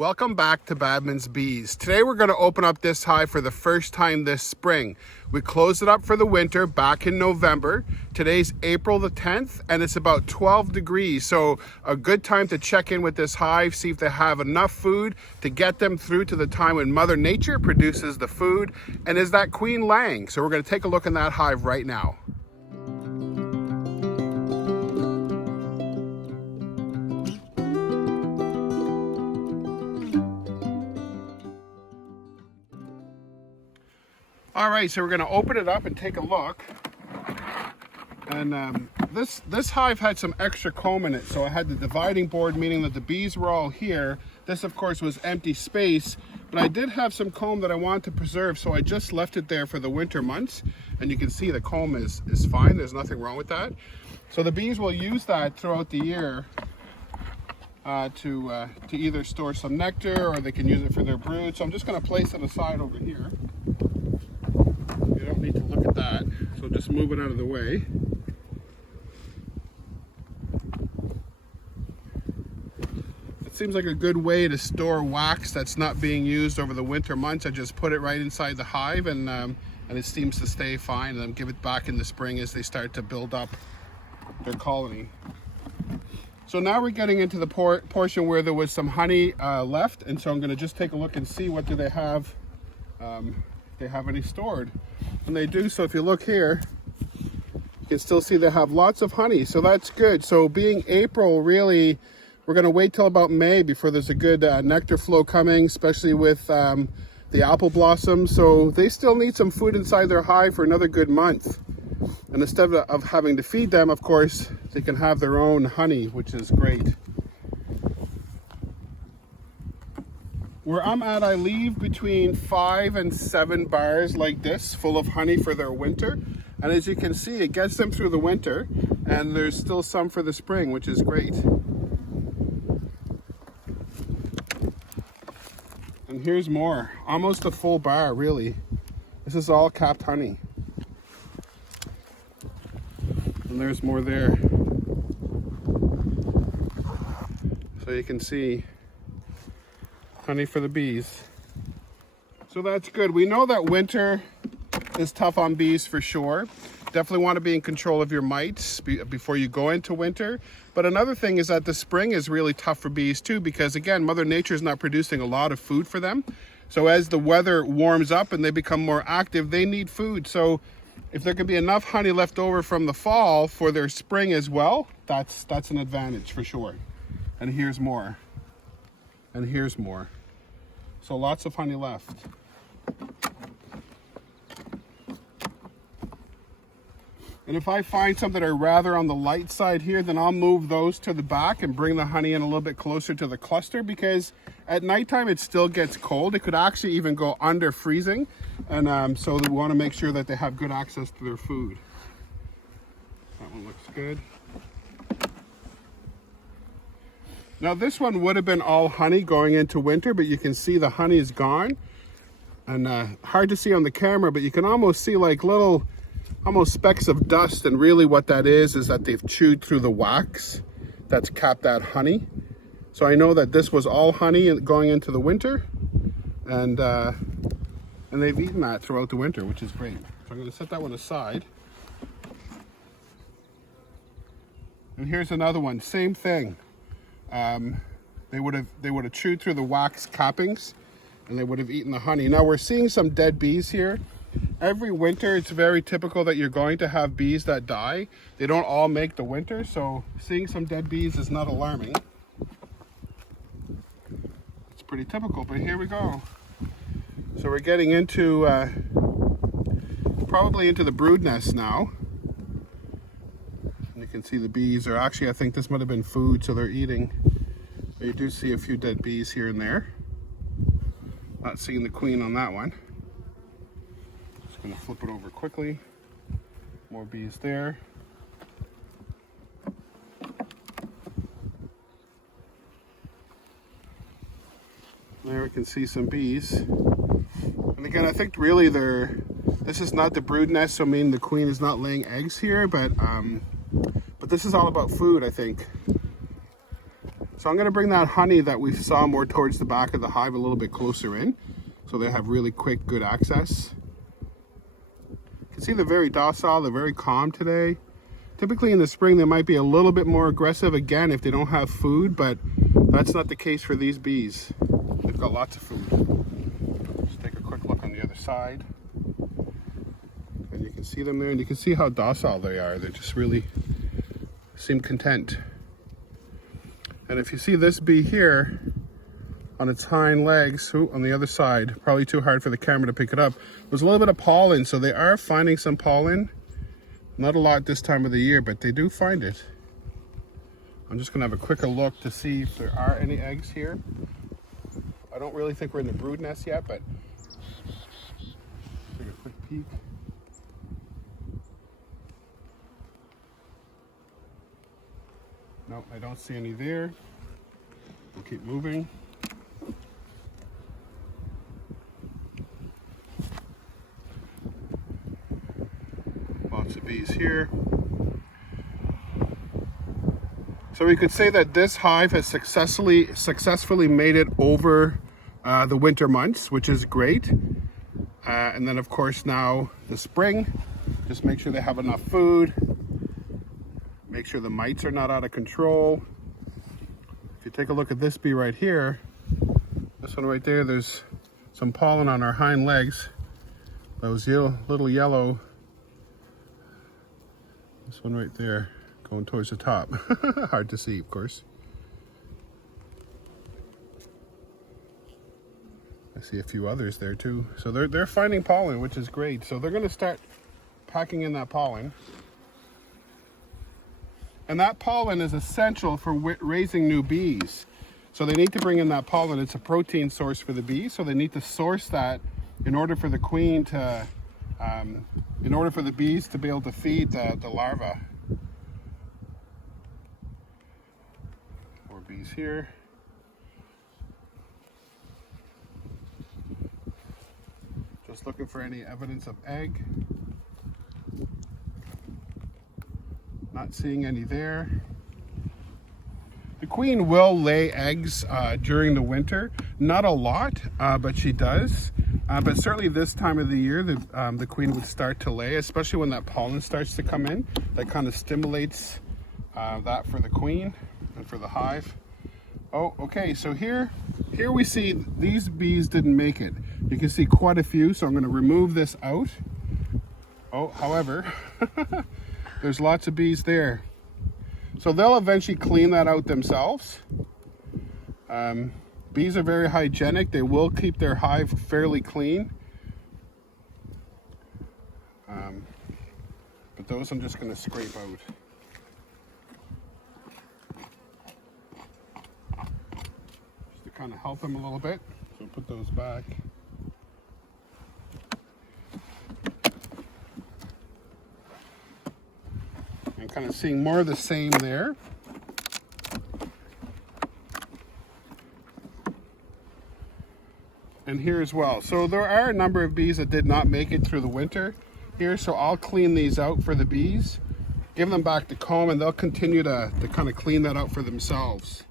Welcome back to Badman's Bees. Today we're going to open up this hive for the first time this spring. We closed it up for the winter back in November. Today's April the 10th and it's about 12 degrees. So a good time to check in with this hive, see if they have enough food to get them through to the time when Mother Nature produces the food. And is that queen laying? So we're going to take a look in that hive right now. All right, so we're going to open it up and take a look. And this hive had some extra comb in it, so I had the dividing board, meaning that the bees were all here. This, of course, was empty space, but I did have some comb that I wanted to preserve, so I just left it there for the winter months. And you can see the comb is fine. There's nothing wrong with that. So the bees will use that throughout the year to either store some nectar or they can use it for their brood. So I'm just going to place it aside over here. You don't need to look at that, so just move it out of the way. It seems like a good way to store wax that's not being used over the winter months. I just put it right inside the hive and it seems to stay fine, and then give it back in the spring as they start to build up their colony. So now we're getting into the portion where there was some honey left, and so I'm going to just take a look and see what do they have, if they have any stored. And they do. So if you look here, you can still see they have lots of honey, so that's good. So being April, really we're going to wait till about May before there's a good nectar flow coming, especially with the apple blossoms. So they still need some food inside their hive for another good month. And instead of having to feed them, of course, they can have their own honey, which is great. Where I'm at, I leave between 5 and 7 bars like this full of honey for their winter. And as you can see, it gets them through the winter, and there's still some for the spring, which is great. And here's more, almost a full bar, really. This is all capped honey. And there's more there. So you can see honey for the bees. So that's good. We know that winter is tough on bees for sure. Definitely want to be in control of your mites before you go into winter. But another thing is that the spring is really tough for bees too, because again, Mother Nature is not producing a lot of food for them. So as the weather warms up and they become more active, they need food. So if there can be enough honey left over from the fall for their spring as well, that's an advantage for sure. And here's more. And here's more. So lots of honey left. And if I find some that are rather on the light side here, then I'll move those to the back and bring the honey in a little bit closer to the cluster, because at nighttime it still gets cold. It could actually even go under freezing. And so we want to make sure that they have good access to their food. That one looks good. Now this one would have been all honey going into winter, but you can see the honey is gone. And hard to see on the camera, but you can almost see like little, almost specks of dust. And really what that is that they've chewed through the wax that's capped that honey. So I know that this was all honey going into the winter. And they've eaten that throughout the winter, which is great. So I'm going to set that one aside. And here's another one, same thing. They would have chewed through the wax cappings and they would have eaten the honey. Now we're seeing some dead bees here. Every winter it's very typical that you're going to have bees that die. They don't all make the winter, so seeing some dead bees is not alarming. It's pretty typical, but here we go. So we're getting into probably into the brood nest now. You can see the bees are actually, I think this might have been food, so they're eating. But you do see a few dead bees here and there. Not seeing the queen on that one. Just going to flip it over quickly. More bees there. There we can see some bees. And again, I think really this is not the brood nest, so I mean the queen is not laying eggs here, but this is all about food, I think. So I'm going to bring that honey that we saw more towards the back of the hive a little bit closer in, so they have really quick, good access. You can see they're very docile, they're very calm today. Typically in the spring they might be a little bit more aggressive again if they don't have food, but that's not the case for these bees. They've got lots of food. Just take a quick look on the other side. And you can see them there, and you can see how docile they are. They just really seem content. And if you see this bee here on its hind legs, on the other side, probably too hard for the camera to pick it up, there's a little bit of pollen, so they are finding some pollen. Not a lot this time of the year, but they do find it. I'm just gonna have a quicker look to see if there are any eggs here. I don't really think we're in the brood nest yet, but take a quick peek. Nope, I don't see any there. We'll keep moving. Lots of bees here. So we could say that this hive has successfully made it over the winter months, which is great. And then of course now the spring, just make sure they have enough food. Make sure the mites are not out of control. If you take a look at this bee right here, this one right there, there's some pollen on our hind legs. Those little yellow, this one right there, going towards the top. Hard to see, of course. I see a few others there too. So they're finding pollen, which is great. So they're gonna start packing in that pollen. And that pollen is essential for raising new bees. So they need to bring in that pollen. It's a protein source for the bees, so they need to source that in order for the queen to, in order for the bees to be able to feed the larvae. More bees here. Just looking for any evidence of egg. Not seeing any there. The queen will lay eggs during the winter. Not a lot, but she does. But certainly this time of the year, the queen would start to lay, especially when that pollen starts to come in. That kind of stimulates that for the queen and for the hive. Oh, okay, so here we see these bees didn't make it. You can see quite a few, so I'm going to remove this out. Oh, however, there's lots of bees there. So they'll eventually clean that out themselves. Bees are very hygienic. They will keep their hive fairly clean. But those I'm just going to scrape out. Just to kind of help them a little bit. So put those back. I'm kind of seeing more of the same there. And here as well. So there are a number of bees that did not make it through the winter here, so I'll clean these out for the bees, give them back to comb, and they'll continue to kind of clean that out for themselves.